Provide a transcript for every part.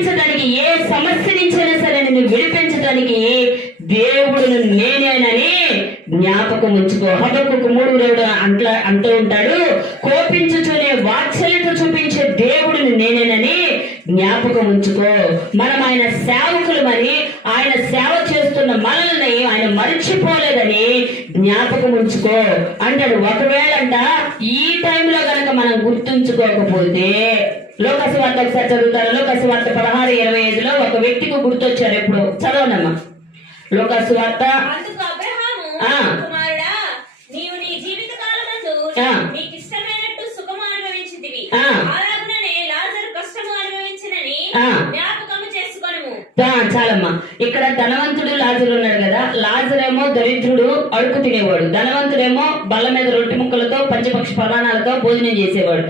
విడిపించడానికి, ఏ సమస్య నుంచైనా సరే నిన్ను విడిపించడానికి దేవుడును నేనేనని జ్ఞాపకం ఉంచుకో. హబక్కూకు 3:2 అంటూ ఉంటాడు, కోపించుచునే వాత్సల్యత చూపించే దేవుడిని నేనేనని జ్ఞాపకం ఉంచుకో. మనం ఆయన సేవకులమని, ఆయన సేవ చేస్తున్న మనల్ని ఆయన మర్చిపోలేదని జ్ఞాపకం ఉంచుకో అంటాడు. ఒకవేళ ఈ టైంలో కనుక మనం గుర్తుంచుకోకపోతే, లోకసువార్త ఒకసారి చదువుతారు. లోకసువార్త 16:25 ఒక వ్యక్తికి గుర్తొచ్చారు. ఎప్పుడు చదవనమ్మా లోకసువార్త. చాలమ్మా. ఇక్కడ ధనవంతుడు లాజరు ఉన్నాడు కదా. లాజరేమో దరిద్రుడు, అడుగు తినేవాడు. ధనవంతుడేమో బల్ల మీద రొట్టె ముక్కలతో పంచపక్ష పరాణాలతో భోజనం చేసేవాడు.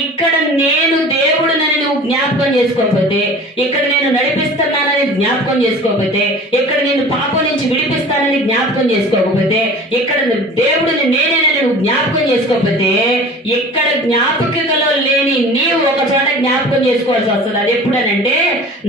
ఇక్కడ నేను దేవుడునని నువ్వు జ్ఞాపకం చేసుకోకపోతే, ఇక్కడ నేను నడిపిస్తున్నానని జ్ఞాపకం చేసుకోకపోతే, ఇక్కడ నేను పాపం నుంచి విడిపిస్తానని జ్ఞాపకం చేసుకోకపోతే, ఇక్కడ దేవుడిని నేనేనని నువ్వు జ్ఞాపకం చేసుకోకపోతే, ఇక్కడ జ్ఞాపకలో లేని నీవు ఒక చోట జ్ఞాపకం చేసుకోవాల్సి వస్తుంది. అది ఎప్పుడనంటే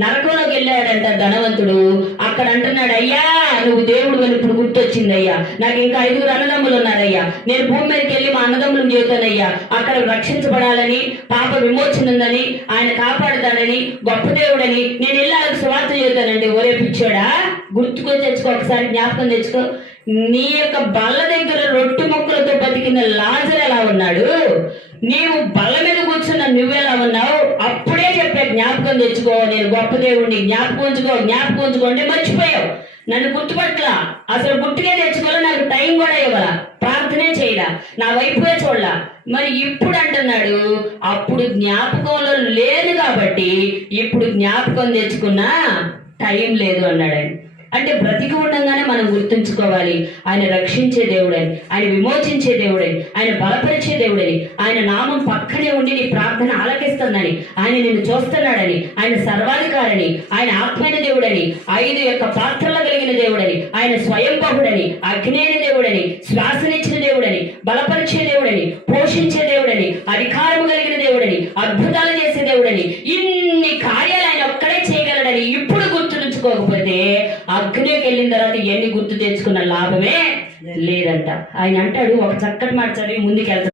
నరకంలోకి వెళ్ళాడంట ధనవంతుడు. అక్కడ అంటున్నాడు, అయ్యా నువ్వు దేవుడు అని ఇప్పుడు గుర్తొచ్చింది అయ్యా, నాకు ఇంకా 5 అన్నదమ్ములు ఉన్నారయ్యా, నేను భూమి మీదకి వెళ్ళి మా అన్నదమ్ములను చెబుతానయ్యా, అక్కడ రక్షించబడాలని, పాప విమోచన ఉందని, ఆయన కాపాడుతానని, గొప్ప దేవుడని నేను వెళ్ళాలకు స్వార్థ చేస్తానండి. ఒరే పిచ్చోడా, గుర్తుకొని తెచ్చుకో, ఒకసారి జ్ఞాపకం తెచ్చుకో. నీ యొక్క బల్ల దగ్గర రొట్టె ముక్కలతో బతికిన లాజరు ఎలా ఉన్నాడు, నీవు బల్ల మీద కూర్చున్న నువ్వెలా ఉన్నావు, అప్పుడే చెప్పే జ్ఞాపకం తెచ్చుకో, నేను గొప్ప దేవుడిని, జ్ఞాపకం ఉంచుకో అంటే మర్చిపోయావు. నన్ను గుర్తుపట్లా, అసలు గుర్తుకే తెచ్చుకోలే, నాకు టైం కూడా ఇవ్వాలా, ప్రార్థనే చేయలా, నా వైపుగా చూడలా. మరి ఇప్పుడు అంటున్నాడు, అప్పుడు జ్ఞాపకంలో లేదు కాబట్టి ఇప్పుడు జ్ఞాపకం తెచ్చుకున్నా టైం లేదు అన్నాడు. అంటే బ్రతికి ఉండగానే మనం గుర్తుంచుకోవాలి, ఆయన రక్షించే దేవుడని, ఆయన విమోచించే దేవుడని, ఆయన బలపరిచే దేవుడని, ఆయన నామం పక్కనే ఉండి నీ ప్రార్థన ఆలకిస్తుందని, ఆయన నిన్ను చూస్తున్నాడని, ఆయన సర్వాధికారని, ఆయన ఆత్మైన దేవుడని, 5 యొక్క పాత్రలు కలిగిన దేవుడని, ఆయన స్వయంభవుడని, అగ్నేయ దేవుడని, శ్వాసనిచ్చిన దేవుడని, బలపరిచే దేవుడని, పోషించే దేవుడని, అధికారం కలిగిన దేవుడని, అద్భుతాలు చేసే దేవుడని, ఇన్ని కార్యాలు ఆయన ఒక్కడే చేయగలడని ఇప్పుడు గుర్తుంచుకోకపోతే అగ్నికి వెళ్ళిన తర్వాత ఎన్ని గుర్తు తెచ్చుకున్న లాభమే లేదంట. ఆయన అంటాడు, ఒక చక్కటి మాట చదివి ముందుకెళ్తాడు.